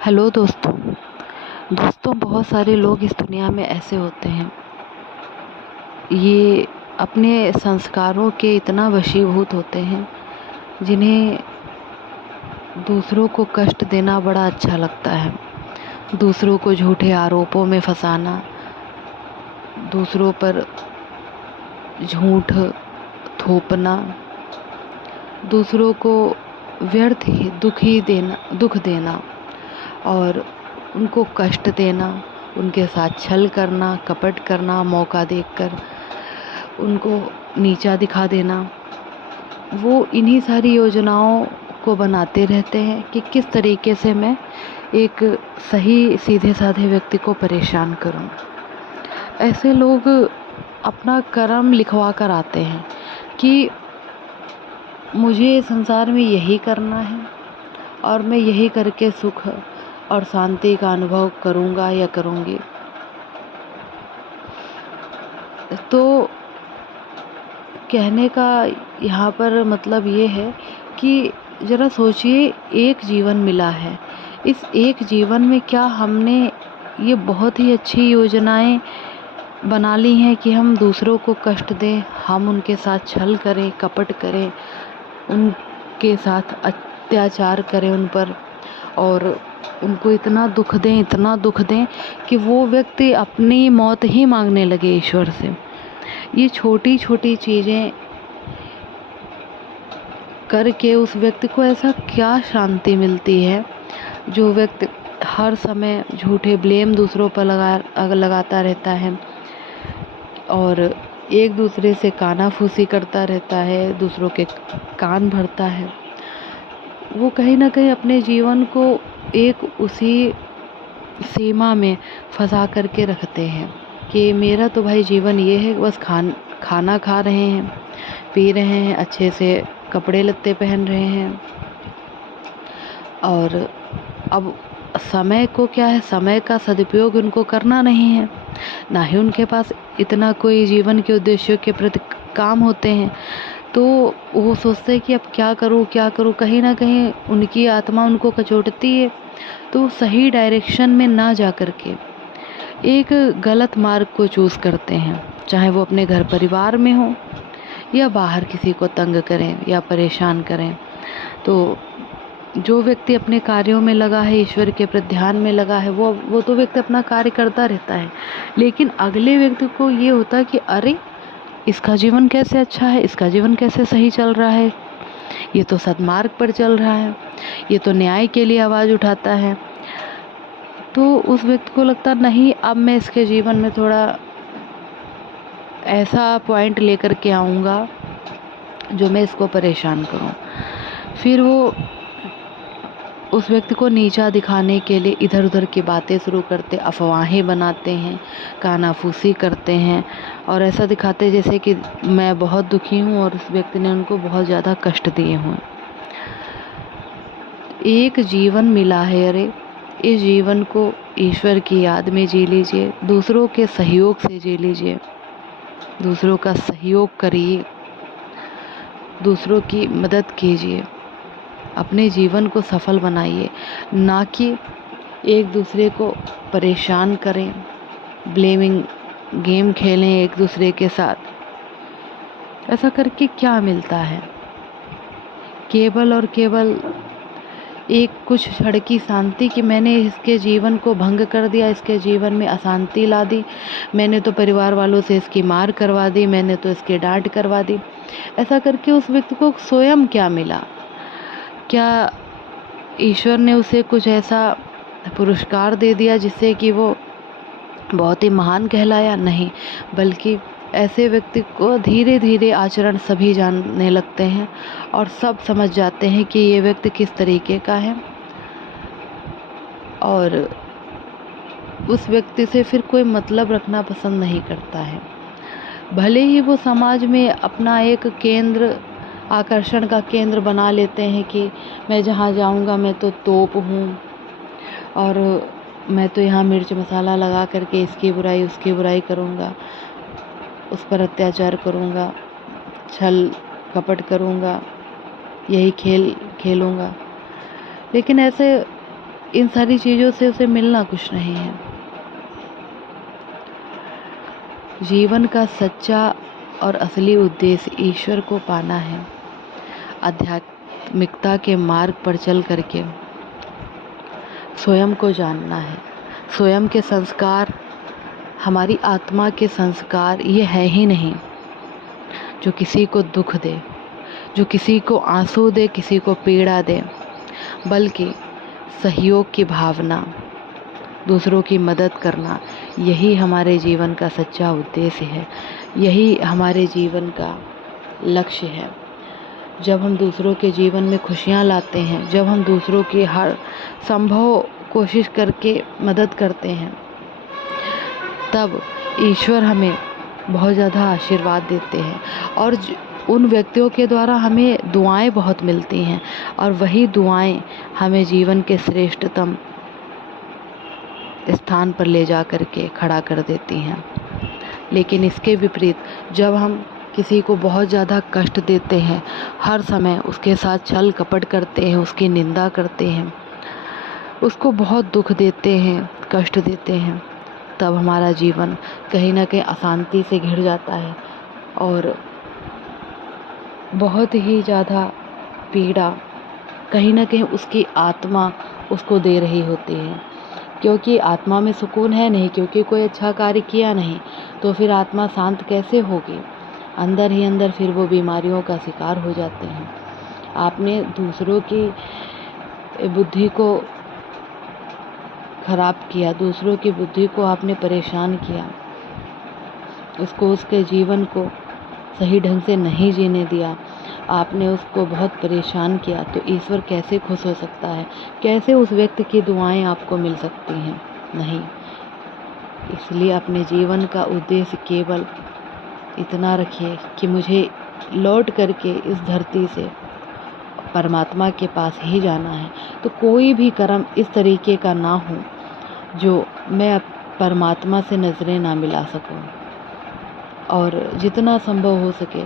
Hello दोस्तों। बहुत सारे लोग इस दुनिया में ऐसे होते हैं, ये अपने संस्कारों के इतना वशीभूत होते हैं जिन्हें दूसरों को कष्ट देना बड़ा अच्छा लगता है। दूसरों को झूठे आरोपों में फंसाना, दूसरों पर झूठ थोपना, दूसरों को व्यर्थ ही दुख देना और उनको कष्ट देना, उनके साथ छल करना, कपट करना, मौका देखकर उनको नीचा दिखा देना। वो इन्हीं सारी योजनाओं को बनाते रहते हैं कि किस तरीके से मैं एक सही सीधे साधे व्यक्ति को परेशान करूं। ऐसे लोग अपना कर्म लिखवा कर आते हैं कि मुझे संसार में यही करना है और मैं यही करके सुख और शांति का अनुभव करूँगा या करूँगी। तो कहने का यहाँ पर मतलब ये है कि ज़रा सोचिए, एक जीवन मिला है। इस एक जीवन में क्या हमने ये बहुत ही अच्छी योजनाएं बना ली हैं कि हम दूसरों को कष्ट दें, हम उनके साथ छल करें, कपट करें, उनके साथ अत्याचार करें उन पर और उनको इतना दुख दें कि वो व्यक्ति अपनी मौत ही मांगने लगे ईश्वर से। ये छोटी छोटी चीज़ें करके उस व्यक्ति को ऐसा क्या शांति मिलती है, जो व्यक्ति हर समय झूठे ब्लेम दूसरों पर लगाता रहता है और एक दूसरे से कानाफूसी करता रहता है, दूसरों के कान भरता है। वो कहीं ना कहीं अपने जीवन को एक उसी सीमा में फंसा करके रखते हैं कि मेरा तो भाई जीवन ये है, बस खाना खा रहे हैं, पी रहे हैं, अच्छे से कपड़े लत्ते पहन रहे हैं और अब समय को क्या है, समय का सदुपयोग उनको करना नहीं है, ना ही उनके पास इतना कोई जीवन के उद्देश्यों के प्रति काम होते हैं। तो वो सोचते हैं कि अब क्या करूँ, कहीं ना कहीं उनकी आत्मा उनको कचोटती है। तो सही डायरेक्शन में ना जा करके एक गलत मार्ग को चूज़ करते हैं, चाहे वो अपने घर परिवार में हो या बाहर किसी को तंग करें या परेशान करें। तो जो व्यक्ति अपने कार्यों में लगा है, ईश्वर के प्रति ध्यान में लगा है, वो तो व्यक्ति अपना कार्य करता रहता है, लेकिन अगले व्यक्ति को ये होता है कि अरे इसका जीवन कैसे अच्छा है, इसका जीवन कैसे सही चल रहा है, ये तो सद्मार्ग पर चल रहा है, ये तो न्याय के लिए आवाज़ उठाता है। तो उस व्यक्ति को लगता नहीं, अब मैं इसके जीवन में थोड़ा ऐसा पॉइंट लेकर के आऊँगा जो मैं इसको परेशान करूँ। फिर वो उस व्यक्ति को नीचा दिखाने के लिए इधर उधर की बातें शुरू करते, अफवाहें बनाते हैं, कानाफूसी करते हैं और ऐसा दिखाते हैं जैसे कि मैं बहुत दुखी हूँ और उस व्यक्ति ने उनको बहुत ज़्यादा कष्ट दिए हों। एक जीवन मिला है, अरे इस जीवन को ईश्वर की याद में जी लीजिए, दूसरों के सहयोग से जी लीजिए, दूसरों का सहयोग करिए, दूसरों की मदद कीजिए, अपने जीवन को सफल बनाइए, ना कि एक दूसरे को परेशान करें, ब्लेमिंग गेम खेलें एक दूसरे के साथ। ऐसा करके क्या मिलता है? केवल और केवल एक कुछ क्षण की शांति कि मैंने इसके जीवन को भंग कर दिया, इसके जीवन में अशांति ला दी, मैंने तो परिवार वालों से इसकी मार करवा दी, मैंने तो इसकी डांट करवा दी। ऐसा करके उस व्यक्ति को स्वयं क्या मिला? क्या ईश्वर ने उसे कुछ ऐसा पुरस्कार दे दिया जिससे कि वो बहुत ही महान कहलाया? नहीं, बल्कि ऐसे व्यक्ति को धीरे धीरे आचरण सभी जानने लगते हैं और सब समझ जाते हैं कि ये व्यक्ति किस तरीके का है और उस व्यक्ति से फिर कोई मतलब रखना पसंद नहीं करता है। भले ही वो समाज में अपना एक केंद्र, आकर्षण का केंद्र बना लेते हैं कि मैं जहाँ जाऊँगा मैं तो तोप हूँ और मैं तो यहाँ मिर्च मसाला लगा करके इसकी बुराई उसकी बुराई करूँगा, उस पर अत्याचार करूँगा, छल कपट करूँगा, यही खेल खेलूँगा। लेकिन ऐसे इन सारी चीज़ों से उसे मिलना कुछ नहीं है। जीवन का सच्चा और असली उद्देश्य ईश्वर को पाना है। आध्यात्मिकता के मार्ग पर चल करके स्वयं को जानना है। स्वयं के संस्कार, हमारी आत्मा के संस्कार ये है ही नहीं जो किसी को दुख दे, जो किसी को आंसू दे, किसी को पीड़ा दे, बल्कि सहयोग की भावना, दूसरों की मदद करना, यही हमारे जीवन का सच्चा उद्देश्य है, यही हमारे जीवन का लक्ष्य है। जब हम दूसरों के जीवन में खुशियाँ लाते हैं, जब हम दूसरों की हर संभव कोशिश करके मदद करते हैं, तब ईश्वर हमें बहुत ज़्यादा आशीर्वाद देते हैं और उन व्यक्तियों के द्वारा हमें दुआएं बहुत मिलती हैं और वही दुआएं हमें जीवन के श्रेष्ठतम स्थान पर ले जा कर के खड़ा कर देती हैं। लेकिन इसके विपरीत जब हम किसी को बहुत ज़्यादा कष्ट देते हैं, हर समय उसके साथ छल कपट करते हैं, उसकी निंदा करते हैं, उसको बहुत दुख देते हैं, कष्ट देते हैं, तब हमारा जीवन कहीं ना कहीं अशांति से घिर जाता है और बहुत ही ज़्यादा पीड़ा कहीं ना कहीं उसकी आत्मा उसको दे रही होती है। क्योंकि आत्मा में सुकून है नहीं, क्योंकि कोई अच्छा कार्य किया नहीं, तो फिर आत्मा शांत कैसे होगी? अंदर ही अंदर फिर वो बीमारियों का शिकार हो जाते हैं। आपने दूसरों की बुद्धि को खराब किया, दूसरों की बुद्धि को आपने परेशान किया, उसको उसके जीवन को सही ढंग से नहीं जीने दिया, आपने उसको बहुत परेशान किया, तो ईश्वर कैसे खुश हो सकता है? कैसे उस व्यक्ति की दुआएं आपको मिल सकती हैं? नहीं। इसलिए अपने जीवन का उद्देश्य केवल इतना रखिए कि मुझे लौट करके इस धरती से परमात्मा के पास ही जाना है। तो कोई भी कर्म इस तरीके का ना हो जो मैं परमात्मा से नज़रें ना मिला सकूं, और जितना संभव हो सके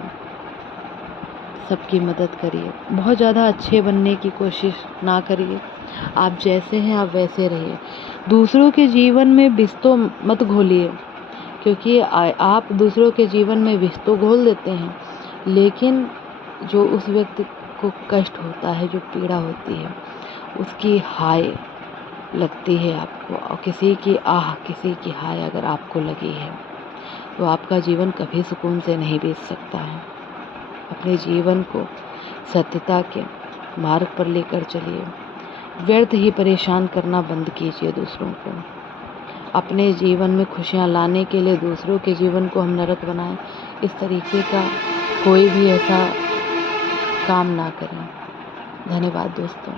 सबकी मदद करिए। बहुत ज़्यादा अच्छे बनने की कोशिश ना करिए। आप जैसे हैं आप वैसे रहिए। दूसरों के जीवन में विष तो मत घोलिए, क्योंकि आप दूसरों के जीवन में विष तो घोल देते हैं, लेकिन जो उस व्यक्ति को कष्ट होता है, जो पीड़ा होती है, उसकी हाय लगती है आपको, और किसी की आह, किसी की हाय अगर आपको लगी है तो आपका जीवन कभी सुकून से नहीं बीत सकता है। अपने जीवन को सत्यता के मार्ग पर लेकर चलिए। व्यर्थ ही परेशान करना बंद कीजिए दूसरों को। अपने जीवन में खुशियाँ लाने के लिए दूसरों के जीवन को हम नरक बनाएं, इस तरीके का कोई भी ऐसा काम ना करें। धन्यवाद दोस्तों।